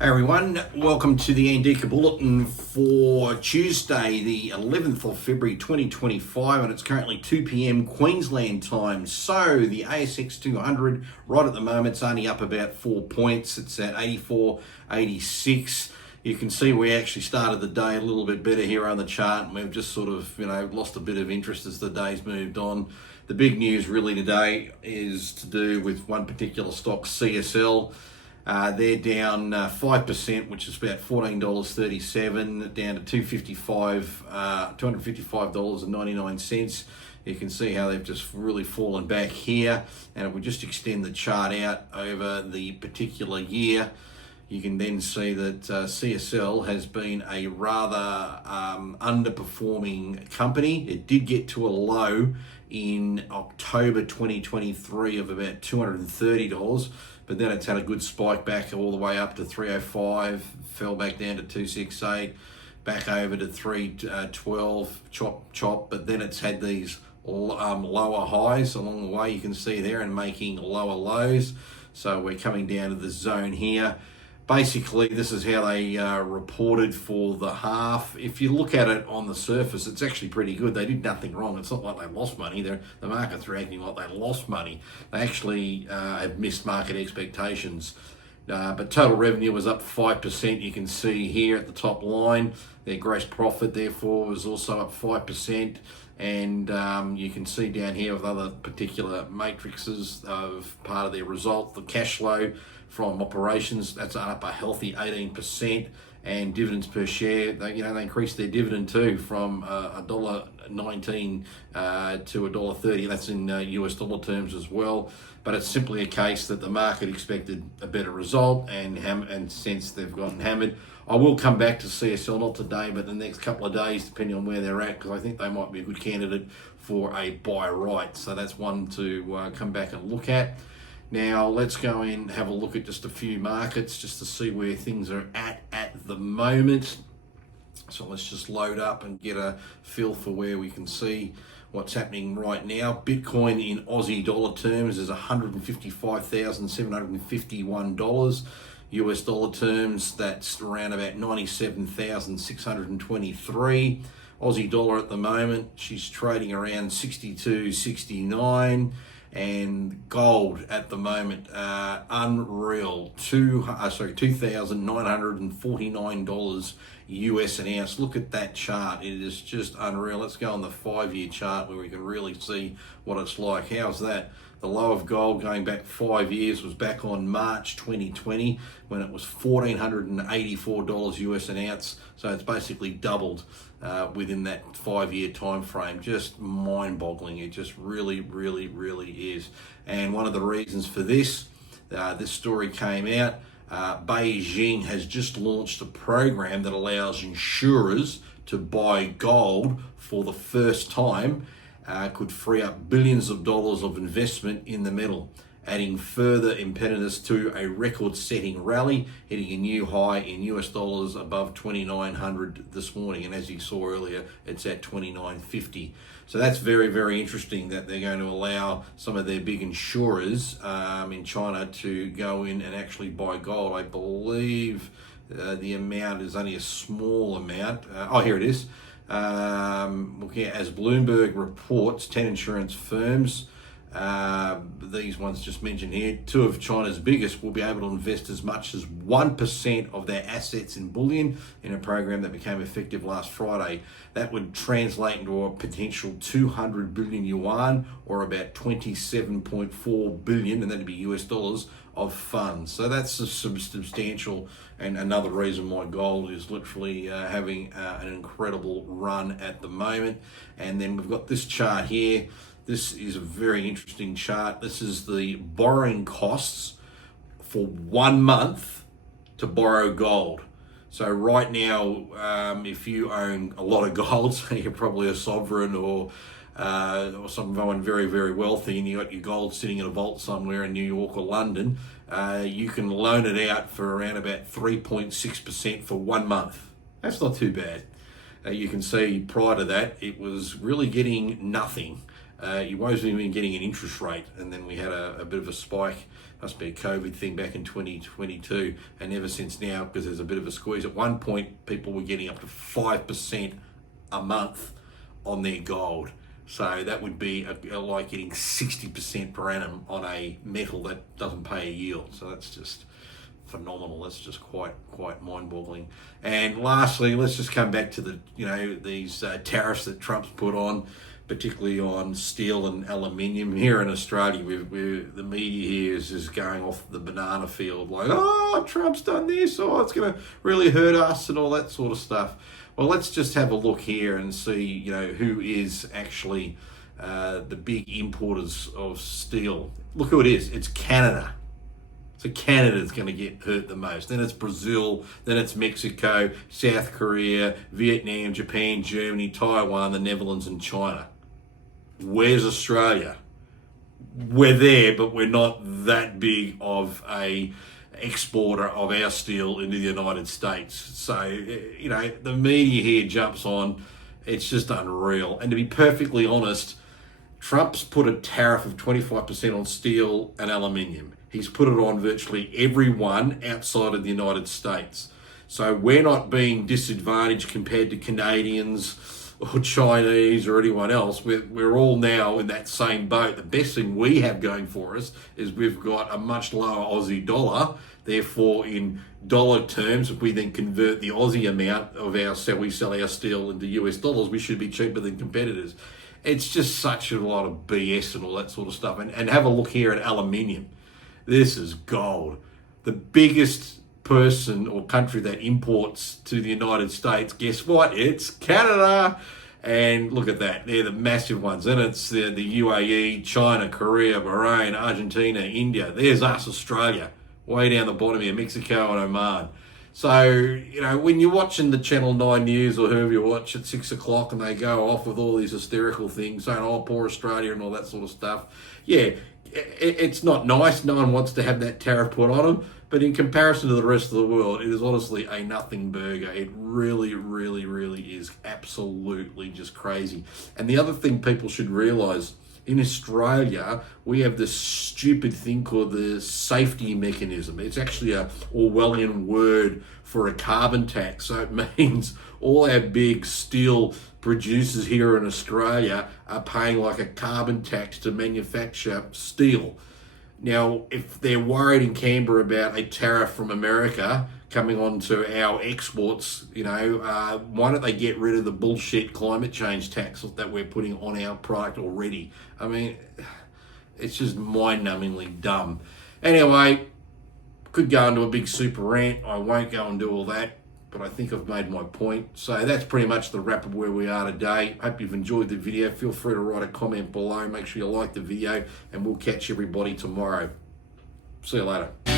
Hey everyone, welcome to the ANDIKA Bulletin for Tuesday, the 11th of February 2025, and it's currently 2 p.m. Queensland time. So the ASX 200 right at the moment is only up about 4 points. It's at 84.86. You can see we actually started the day a little bit better here on the chart, and we've just sort of, lost a bit of interest as the day's moved on. The big news really today is to do with one particular stock, CSL. They're down 5%, which is about $14.37, down to $255.99. You can see how they've just really fallen back here. And if we just extend the chart out over the particular year, you can then see that CSL has been a rather underperforming company. It did get to a low in October 2023 of about $230, but then it's had a good spike back all the way up to 305, fell back down to 268, back over to 312, chop, but then it's had these lower highs along the way, you can see there, and making lower lows. So we're coming down to the zone here. Basically, this is how they reported for the half. If you look at it on the surface, it's actually pretty good. They did nothing wrong. It's not like they lost money. The market's reacting like they lost money. They actually have missed market expectations. But total revenue was up 5%. You can see here at the top line. Their gross profit, therefore, was also up 5%. And you can see down here with other particular matrices of part of their result, the cash flow from operations, that's up a healthy 18%, and dividends per share, they increased their dividend too from $1.19 to $1.30. That's in US dollar terms as well. But it's simply a case that the market expected a better result, and since they've gotten hammered. I will come back to CSL, not today, but the next couple of days, depending on where they're at, because I think they might be a good candidate for a buy right. So that's one to come back and look at. Now, let's go in and have a look at just a few markets just to see where things are at the moment. So let's just load up and get a feel for where we can see what's happening right now. Bitcoin in Aussie dollar terms is $155,751. US dollar terms, that's around about 97,623. Aussie dollar at the moment, she's trading around 62.69. And gold at the moment, unreal, $2,949 US an ounce. Look at that chart, it is just unreal. Let's go on the 5-year chart where we can really see what it's like. How's that? The low of gold going back 5 years was back on March 2020 when it was $1,484 US an ounce. So it's basically doubled within that 5-year time frame. Just mind-boggling. It just really, really, really is. And one of the reasons for this, this story came out, Beijing has just launched a program that allows insurers to buy gold for the first time. Could free up billions of dollars of investment in the metal, adding further impetus to a record-setting rally, hitting a new high in US dollars above 2,900 this morning. And as you saw earlier, it's at 2,950. So that's very, very interesting that they're going to allow some of their big insurers in China to go in and actually buy gold. I believe the amount is only a small amount. Here it is. Looking at, as Bloomberg reports, 10 insurance firms, these ones just mentioned here, 2 of China's biggest will be able to invest as much as 1% of their assets in bullion in a program that became effective last Friday. That would translate into a potential 200 billion yuan, or about 27.4 billion, and that'd be US dollars, of funds. So that's a substantial, and another reason why gold is literally having an incredible run at the moment. And then we've got this chart here. This is a very interesting chart. This is the borrowing costs for 1 month to borrow gold. So right now, if you own a lot of gold, so you're probably a sovereign or someone very, very wealthy, and you got your gold sitting in a vault somewhere in New York or London, you can loan it out for around about 3.6% for 1 month. That's not too bad. You can see prior to that, it was really getting nothing. You wasn't even getting an interest rate, and then we had a bit of a spike. Must be a COVID thing back in 2022, and ever since now, because there's a bit of a squeeze. At one point, people were getting up to 5% a month on their gold. So that would be like getting 60% per annum on a metal that doesn't pay a yield. So that's just phenomenal. That's just quite mind-boggling. And lastly, let's just come back to these tariffs that Trump's put on, particularly on steel and aluminium. Here in Australia, the media here is just going off the banana field, like, oh, Trump's done this, oh, it's going to really hurt us and all that sort of stuff. Well, let's just have a look here and see, who is actually the big importers of steel. Look who it is. It's Canada. So Canada's going to get hurt the most. Then it's Brazil, then it's Mexico, South Korea, Vietnam, Japan, Germany, Taiwan, the Netherlands, and China. Where's Australia? We're there, but we're not that big of a exporter of our steel into the United States. So, the media here jumps on. It's just unreal. And to be perfectly honest, Trump's put a tariff of 25% on steel and aluminium. He's put it on virtually everyone outside of the United States. So we're not being disadvantaged compared to Canadians or Chinese or anyone else. We're all now in that same boat. The best thing we have going for us is we've got a much lower Aussie dollar. Therefore, in dollar terms, if we then convert the Aussie amount of we sell our steel into US dollars, we should be cheaper than competitors. It's just such a lot of BS and all that sort of stuff. And have a look here at aluminium. This is gold. The biggest person or country that imports to the United States, guess what? It's Canada. And look at that. They're the massive ones. And it's the UAE, China, Korea, Bahrain, Argentina, India. There's us, Australia. Way down the bottom here, Mexico and Oman. So, when you're watching the Channel 9 News or whoever you watch at 6 o'clock and they go off with all these hysterical things saying, oh, poor Australia and all that sort of stuff. Yeah, it's not nice. No one wants to have that tariff put on them. But in comparison to the rest of the world, it is honestly a nothing burger. It really, really, really is absolutely just crazy. And the other thing people should realise, in Australia, we have this stupid thing called the safety mechanism. It's actually a Orwellian word for a carbon tax. So it means all our big steel producers here in Australia are paying like a carbon tax to manufacture steel. Now, if they're worried in Canberra about a tariff from America coming on to our exports, why don't they get rid of the bullshit climate change tax that we're putting on our product already? I mean, it's just mind-numbingly dumb. Anyway, could go into a big super rant. I won't go and do all that, but I think I've made my point. So that's pretty much the wrap of where we are today. Hope you've enjoyed the video. Feel free to write a comment below. Make sure you like the video, and we'll catch everybody tomorrow. See you later.